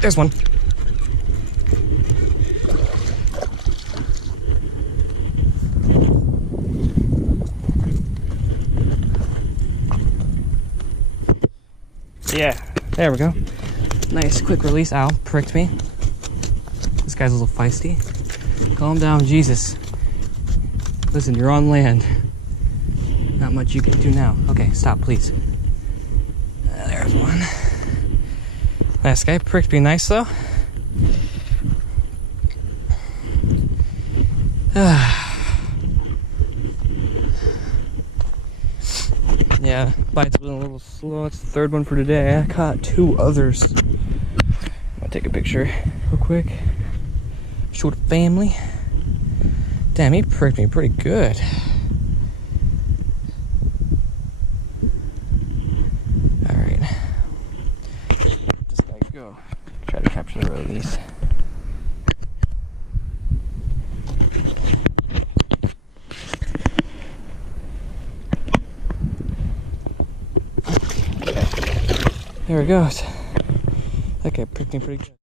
There's one. Yeah, there we go. Nice quick release. Ow, pricked me. This guy's a little feisty. Calm down, Jesus. Listen, you're on land. Not much you can do now. Okay, stop, please. There's one. Last guy pricked me nice, though. Yeah, bites been a little slow. It's the third one for today. I caught 2 others. I'm gonna take a picture real quick. Show the family. Damn, he pricked me pretty good. Alright. Let this guy go. Try to capture the release. There it goes. That guy pricked me pretty good.